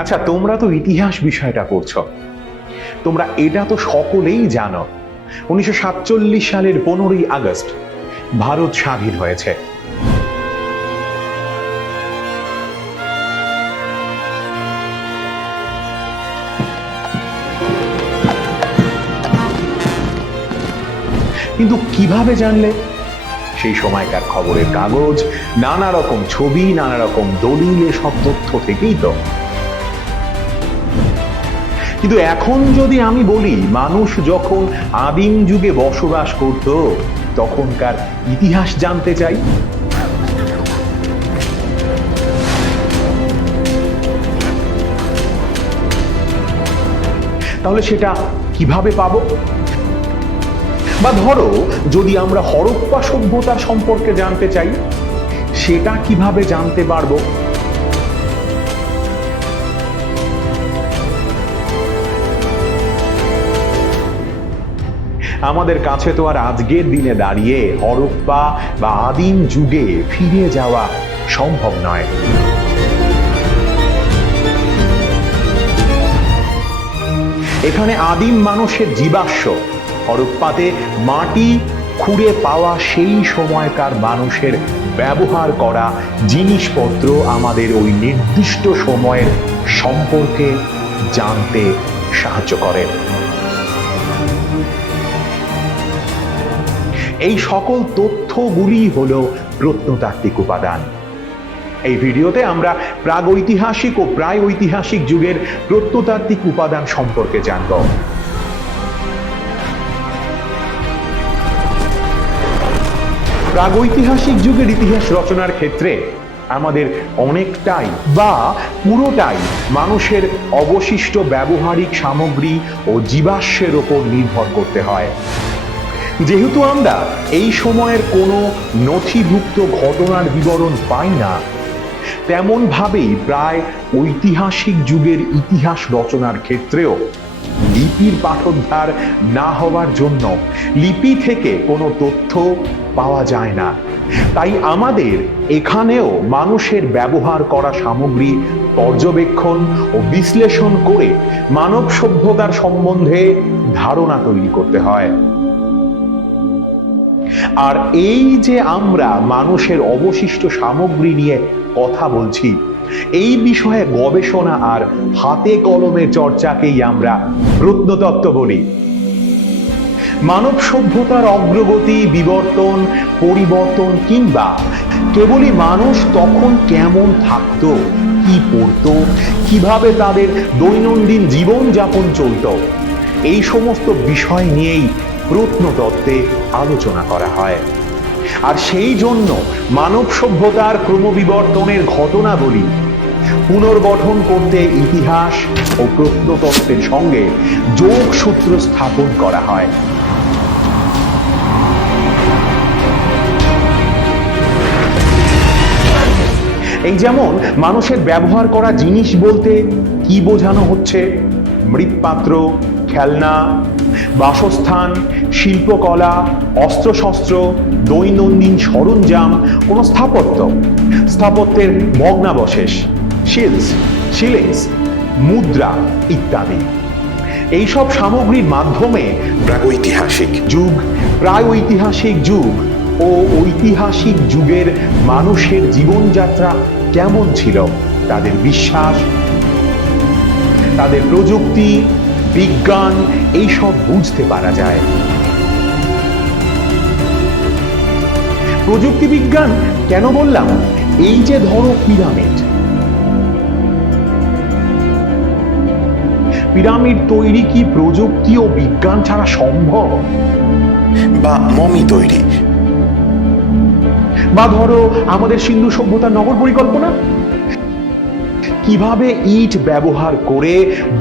আচ্ছা তোমরা তো ইতিহাস বিষয়টা পড়ছো তোমরা এটা তো সকলেই জানো। উনিশশো সাতচল্লিশ সালের পনেরোই আগস্ট ভারত স্বাধীন হয়েছে। কিন্তু কীভাবে জানলে? সেই সময়কার খবরের কাগজ, নানা রকম ছবি, নানা রকম দলিল সব তথ্য থেকেই তো। কিন্তু এখন যদি আমি বলি, মানুষ যখন আদিম যুগে বসবাস করত, তখনকার ইতিহাস জানতে চাই। তাহলে সেটা কীভাবে পাবো? বা ধরো, যদি আমরা হরপ্পা সভ্যতার সম্পর্কে জানতে চাই, সেটা কীভাবে জানতে পারব? আমাদের কাছে তো আর আজকের দিনে দাঁড়িয়ে হরপ্পা বা আদিম যুগে ফিরে যাওয়া সম্ভব নয়। এখানে আদিম মানুষের জীবাশ্ম, হরপ্পাতে মাটি খুঁড়ে পাওয়া সেই সময়কার মানুষের ব্যবহার করা জিনিসপত্র আমাদের ওই নির্দিষ্ট সময়ের সম্পর্কে জানতে সাহায্য করে। এই সকল তথ্যগুলি হল প্রত্নতাত্ত্বিক উপাদান। এই ভিডিওতে আমরা প্রাগৈতিহাসিক ও প্রায় ঐতিহাসিক যুগের প্রত্নতাত্ত্বিক উপাদান সম্পর্কে জানব। প্রাগৈতিহাসিক যুগের ইতিহাস রচনার ক্ষেত্রে আমাদের অনেকটাই বা পুরোটাই মানুষের অবশিষ্ট ব্যবহারিক সামগ্রী ও জীবাশ্মের ওপর নির্ভর করতে হয়। যেহেতু আমরা এই সময়ের কোনো নথিভুক্ত ঘটনার বিবরণ পাই না তেমন ভাবেই প্রায় ঐতিহাসিক যুগের ইতিহাস রচনার ক্ষেত্রেও লিপির পাঠোদ্ধার না হওয়ার জন্য লিপি থেকে কোনো তথ্য পাওয়া যায় না। তাই আমাদের এখানেও মানুষের ব্যবহার করা সামগ্রী পর্যবেক্ষণ ও বিশ্লেষণ করে মানব সভ্যতার সম্বন্ধে ধারণা তৈরি করতে হয়। আর এই যে আমরা মানুষের অবশিষ্ট সামগ্রী নিয়ে কথা বলছি, এই বিষয়ে গবেষণা আর হাতে কলমে চর্চাকেই আমরা প্রত্নতত্ত্ব বলি। মানব সভ্যতার অগ্রগতি, বিবর্তন, পরিবর্তন কিংবা কেবলই মানুষ তখন কেমন থাকতো, কি পড়তো, কীভাবে তাদের দৈনন্দিন জীবন যাপন চলত, এই সমস্ত বিষয় নিয়েই প্রত্নতত্ত্বে আলোচনা করা হয়। আর সেই জন্য মানব সভ্যতার ক্রমবিবর্তনের ঘটনাবলী পুনর্গঠন করতে ইতিহাস ও প্রত্নতত্ত্বের সঙ্গে যোগসূত্র স্থাপন করা হয়। এই যেমন মানুষের ব্যবহার করা জিনিস বলতে কি বোঝানো হচ্ছে? মৃৎপাত্র, খেলনা বাসস্থান শিল্পকলা অস্ত্রশস্ত্র দৈনন্দিন সরঞ্জাম কোনো স্থাপত্য। স্থাপত্যের ভগ্নাবশেষ শিলস শিলিংস মুদ্রা ইত্যাদি। এইসব সামগ্রীর মাধ্যমে প্রাগৈতিহাসিক যুগ প্রায় ঐতিহাসিক যুগ ও ঐতিহাসিক যুগের মানুষের জীবনযাত্রা কেমন ছিল তাদের বিশ্বাস তাদের প্রযুক্তি বিজ্ঞান এইসব বুঝতে পারা যায়। প্রযুক্তি বিজ্ঞান কেন বললাম? এই যে ধরো পিরামিড। পিরামিড তৈরি কি প্রযুক্তি ও বিজ্ঞান ছাড়া সম্ভব? বা মমি তৈরি। বা ধরো আমাদের সিন্ধু সভ্যতার নগর পরিকল্পনা? কীভাবে ইট ব্যবহার করে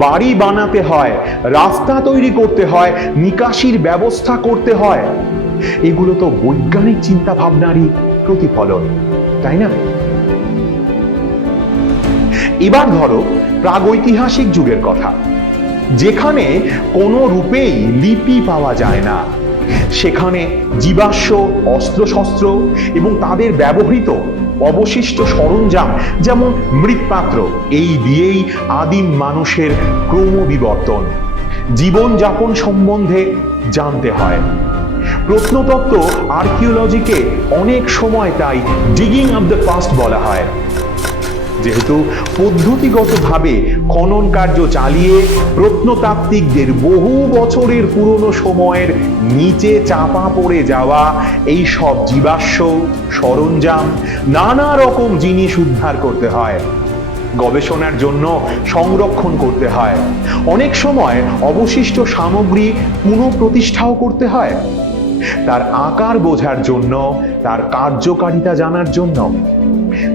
বাড়ি বানাতে হয়, রাস্তা তৈরি করতে হয়, নিকাশির ব্যবস্থা করতে হয়, এগুলো তো বৈজ্ঞানিক চিন্তা ভাবনারই প্রতিফলন, তাই না? এবার ধরো প্রাগৈতিহাসিক যুগের কথা, যেখানে কোনো রূপেই লিপি পাওয়া যায় না, সেখানে জীবাশ্ম, অস্ত্রশস্ত্র এবং তাদের ব্যবহৃত অবশিষ্ট সরঞ্জাম, যেমন মৃৎপাত্র, এই দিয়েই আদিম মানুষের ক্রমবিবর্তন। জীবনযাপন সম্বন্ধে জানতে হয়। প্রত্নতত্ত্ব আর্কিওলজিকে অনেক সময় তাই ডিগিং অব দ্য পাস্ট বলা হয়। যেহেতু পদ্ধতিগতভাবে খনন কার্য চালিয়ে প্রত্নতাত্ত্বিকদের বহু বছরের পুরনো সময়ের নিচে চাপা পড়ে যাওয়া এই সব জীবাশ্ম সরঞ্জাম নানা রকম জিনিস উদ্ধার করতে হয়, গবেষণার জন্য সংরক্ষণ করতে হয়। অনেক সময় অবশিষ্ট সামগ্রী পুনঃপ্রতিষ্ঠাও করতে হয়। তার আকার বোঝার জন্য, তার কার্যকারিতা জানার জন্য।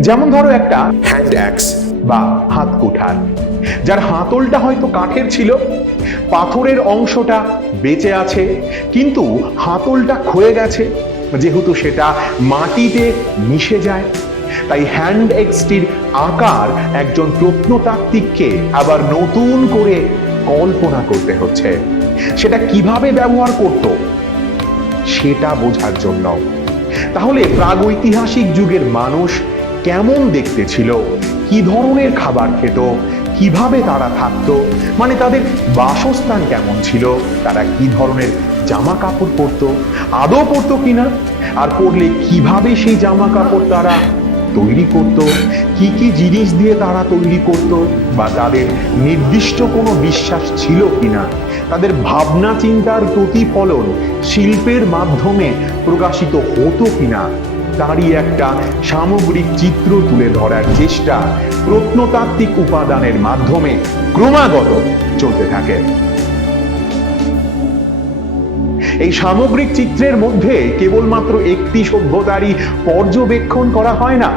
যেমন ধরো একটা হ্যান্ড অ্যাক্স বা হাত কুঠার, যার হাতলটা হয়তো কাঠের ছিল, পাথরের অংশটা বেঁচে আছে, কিন্তু হাতলটা ক্ষয়ে গেছে, যেহেতু সেটা মাটিতে মিশে যায়। তাই হ্যান্ড এক্সটির আকার একজন প্রত্নতাত্ত্বিককে আবার নতুন করে কল্পনা করতে হচ্ছে। সেটা কীভাবে ব্যবহার করত? সেটা বোঝার জন্য। তাহলে প্রাগৈতিহাসিক যুগের মানুষ কেমন দেখতে ছিল? কি ধরনের খাবার খেত? কীভাবে তারা থাকতো? মানে তাদের বাসস্থান কেমন ছিল? তারা কি ধরনের জামা কাপড় পরতো? আদৌ পরতো কিনা? আর পরলে কীভাবে সেই জামা কাপড় তারা তৈরি করত? কি কি জিনিস দিয়ে তারা তৈরি করত? বা তাদের নির্দিষ্ট কোনো বিশ্বাস ছিল কিনা? তাদের ভাবনা চিন্তার প্রতিফলন শিল্পের মাধ্যমে প্রকাশিত হতো কিনা, তারই একটা সামগ্রিক চিত্র তুলে ধরার চেষ্টা প্রত্নতাত্ত্বিক উপাদানের মাধ্যমে ক্রমাগত চলতে থাকে। এই সামগ্রিক চিত্রের মধ্যে কেবলমাত্র একটি সভ্যতারই পর্যবেক্ষণ করা হয় না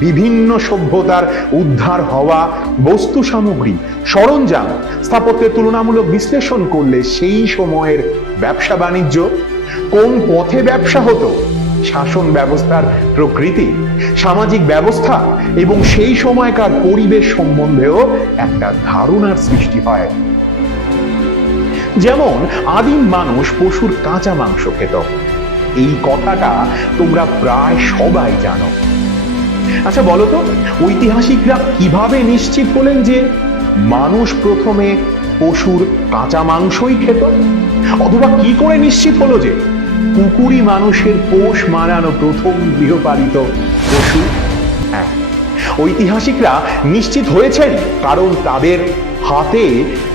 বিভিন্ন সভ্যতার উদ্ধার হওয়া বস্তু সামগ্রী, সরঞ্জাম স্থাপত্যের তুলনামূলক বিশ্লেষণ করলে সেই সময়ের ব্যবসা বাণিজ্য কোন পথে ব্যবসা হতো, শাসন ব্যবস্থার প্রকৃতি, সামাজিক ব্যবস্থা এবং সেই সময়কার পরিবেশ সম্বন্ধেও একটা ধারণার সৃষ্টি হয়। যেমন, আদিম মানুষ পশুর কাঁচা মাংস খেত। এই কথাটা তোমরা প্রায় সবাই জানো। আচ্ছা বলো তো, ঐতিহাসিকরা কীভাবে নিশ্চিত হলেন যে মানুষ প্রথমে পশুর কাঁচা মাংসই খেত? অথবা কি করে নিশ্চিত হলো যে কুকুরই মানুষের পোষ মারানো প্রথম গৃহপালিত পশু? হ্যাঁ ঐতিহাসিকরা নিশ্চিত হয়েছেন কারণ তাদের হাতে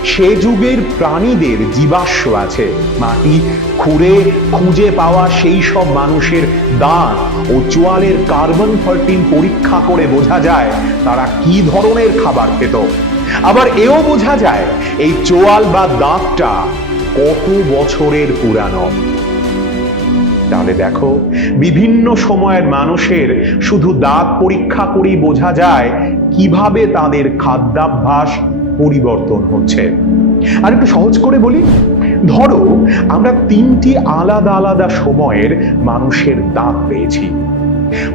সে যুগের প্রাণীদের জীবাশ্ম আছে। মাটি, খুঁড়ে, খুঁজে পাওয়া সেই সব মানুষের দাঁত ও চোয়ালের কার্বন ফর্টিন পরীক্ষা করে বোঝা যায় তারা কি ধরনের খাবার খেত। আবার এও বোঝা যায় এই চোয়াল বা দাঁতটা কত বছরের পুরানো। তাহলে দেখো, বিভিন্ন সময়ের মানুষের শুধু দাঁত পরীক্ষা করেই বোঝা যায় কীভাবে তাদের খাদ্যাভ্যাস পরিবর্তন হচ্ছে। আর একটু সহজ করে বলি, ধরো আমরা তিনটি আলাদা আলাদা সময়ের মানুষের দাঁত পেয়েছি।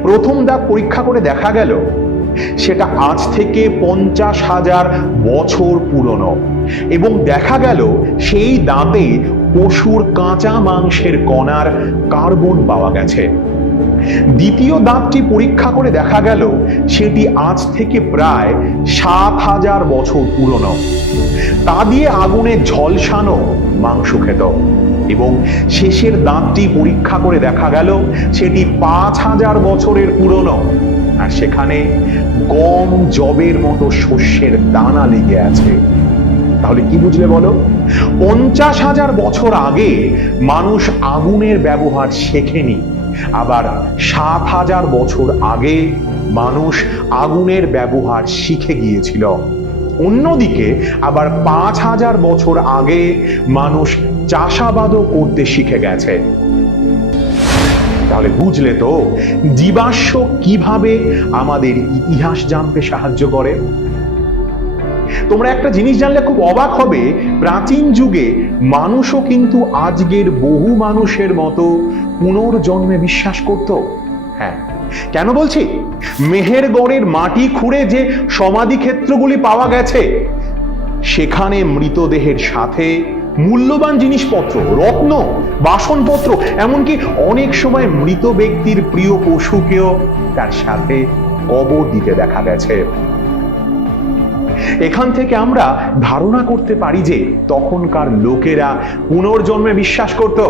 প্রথম দাঁত পরীক্ষা করে দেখা গেল, সেটা আজ থেকে পঞ্চাশ হাজার বছর পুরনো। এবং দেখা গেল, সেই দাঁতে পশুর কাঁচা মাংসের কণার কার্বন পাওয়া গেছে। দ্বিতীয় দাঁতটি পরীক্ষা করে দেখা গেল, সেটি আজ থেকে প্রায় সাত হাজার বছর পুরনো। তা দিয়ে আগুনে ঝলসানো মাংস খেত এবং শেষের দাঁতটি পরীক্ষা করে দেখা গেল, সেটি পাঁচ হাজার বছরের পুরনো। আর সেখানে গম জবের মতো শস্যের দানা লেগে আছে। তাহলে কি বুঝলে বলো? পঞ্চাশ হাজার বছর আগে মানুষ আগুনের ব্যবহার শেখেনি। আবার সাত হাজার বছর আগে মানুষ আগুনের ব্যবহার শিখে গিয়েছিল। অন্যদিকে আবার পাঁচ হাজার বছর আগে মানুষ চাষাবাদও করতে শিখে গেছে। তাহলে বুঝলে তো, জীবাশ্ম কীভাবে আমাদের ইতিহাস জানতে সাহায্য করে? তোমরা একটা জিনিস জানলে খুব অবাক হবে, প্রাচীন যুগে মানুষও কিন্তু আজকের বহু মানুষের মতো পুনর্জন্মে বিশ্বাস করত? হ্যাঁ। কেন বলছি? মেহেরগড়ের মাটি খুঁড়ে যে সমাধি ক্ষেত্রগুলি পাওয়া গেছে, সেখানে মৃতদেহের সাথে মূল্যবান জিনিসপত্র, রত্ন, বাসনপত্র, এমনকি অনেক সময় মৃত ব্যক্তির প্রিয় পশুকেও তার সাথে কবর দিতে দেখা গেছে। এখান থেকে আমরা ধারণা করতে পারি যে তখনকার লোকেরা পুনর্জন্মে বিশ্বাস করত।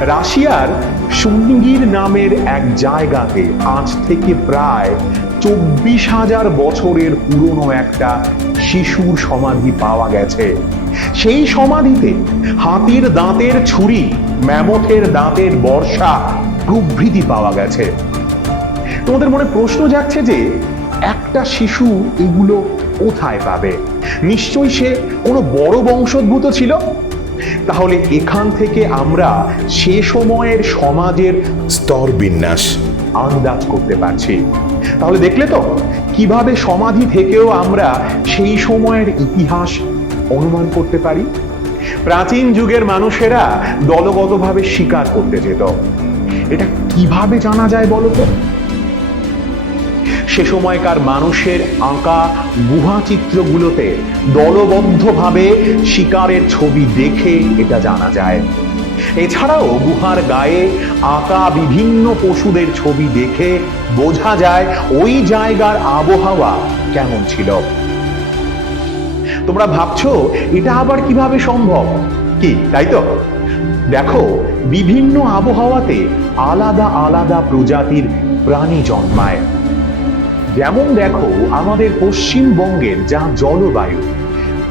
রাশিয়ার সুঙ্গির নামের এক জায়গাতে আজ থেকে প্রায় চব্বিশ হাজার বছরের পুরনো একটা শিশুর সমাধি পাওয়া গেছে। সেই সমাধিতে হাতির দাঁতের ছুরি ম্যামথের দাঁতের বর্ষা প্রভৃতি পাওয়া গেছে। তোমাদের মনে প্রশ্ন যাচ্ছে যে একটা শিশু এগুলো কোথায় পাবে? নিশ্চয়ই সে কোনো বড় বংশোদ্ভূত ছিল? তাহলে এখান থেকে আমরা সে সময়ের সমাজের স্তর বিন্যাস আন্দাজ করতে পারছি। তাহলে দেখলে তো, কীভাবে সমাধি থেকেও আমরা সেই সময়ের ইতিহাস অনুমান করতে পারি? প্রাচীন যুগের মানুষেরা দলগতভাবে শিকার করতে যেত। এটা কীভাবে জানা যায় বলো তো? সে সময়কার মানুষের আঁকা গুহা চিত্রগুলোতে দলবদ্ধভাবে শিকারের ছবি দেখে এটা জানা যায়। এছাড়াও গুহার গায়ে আঁকা বিভিন্ন পশুদের ছবি দেখে বোঝা যায় ওই জায়গার আবহাওয়া কেমন ছিল। তোমরা ভাবছ, এটা আবার কীভাবে সম্ভব? কি, তাই তো? দেখো, বিভিন্ন আবহাওয়াতে আলাদা আলাদা প্রজাতির প্রাণী জন্মায়। যেমন দেখো আমাদের পশ্চিমবঙ্গের যা জলবায়ু,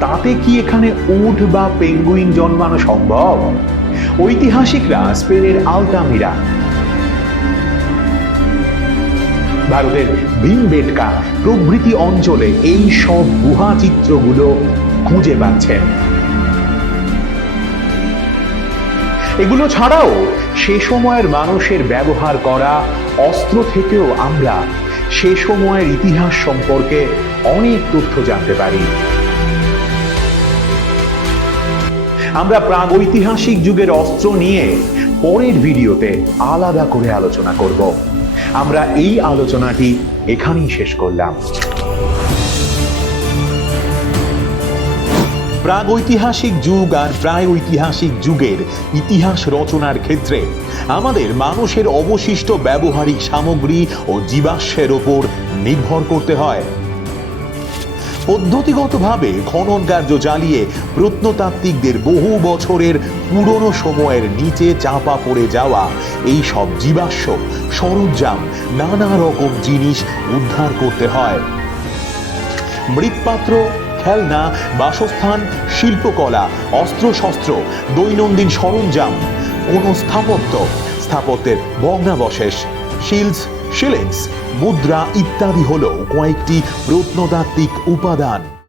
তাতে কি এখানে উট বা পেঙ্গুইন জন্মানো সম্ভব? ঐতিহাসিকরা স্পেনের আলতামিরা, ভারতের ভীমবেটকা প্রভৃতি অঞ্চলে এই সব গুহা চিত্রগুলো খুঁজে পাচ্ছেন। এগুলো ছাড়াও সে সময়ের মানুষের ব্যবহার করা অস্ত্র থেকেও আমরা সে সময়ের ইতিহাস সম্পর্কে অনেক তথ্য জানতে পারি। আমরা প্রাগৈতিহাসিক যুগের অস্ত্র নিয়ে পরের ভিডিওতে আলাদা করে আলোচনা করব। আমরা এই আলোচনাটি এখানেই শেষ করলাম। প্রাগৈতিহাসিক যুগ আর প্রায় ঐতিহাসিক যুগের ইতিহাস রচনার ক্ষেত্রে আমাদের মানুষের অবশিষ্ট ব্যবহারিক সামগ্রী ও জীবাশ্মের ওপর নির্ভর করতে হয়। পদ্ধতিগতভাবে খনন কার্য চালিয়ে প্রত্নতাত্ত্বিকদের বহু বছরের পুরনো সময়ের নিচে চাপা পড়ে যাওয়া এই সব জীবাশ্ম, সরঞ্জাম, নানা রকম জিনিস উদ্ধার করতে হয়। মৃৎপাত্র খেলনা, বাসস্থান, শিল্পকলা, অস্ত্রশস্ত্র, দৈনন্দিন সরঞ্জাম, কোনো স্থাপত্য, স্থাপত্যের ভগ্নাবশেষ, শিলস, শিলেন্স, মুদ্রা ইত্যাদি হল কয়েকটি প্রত্নতাত্ত্বিক উপাদান।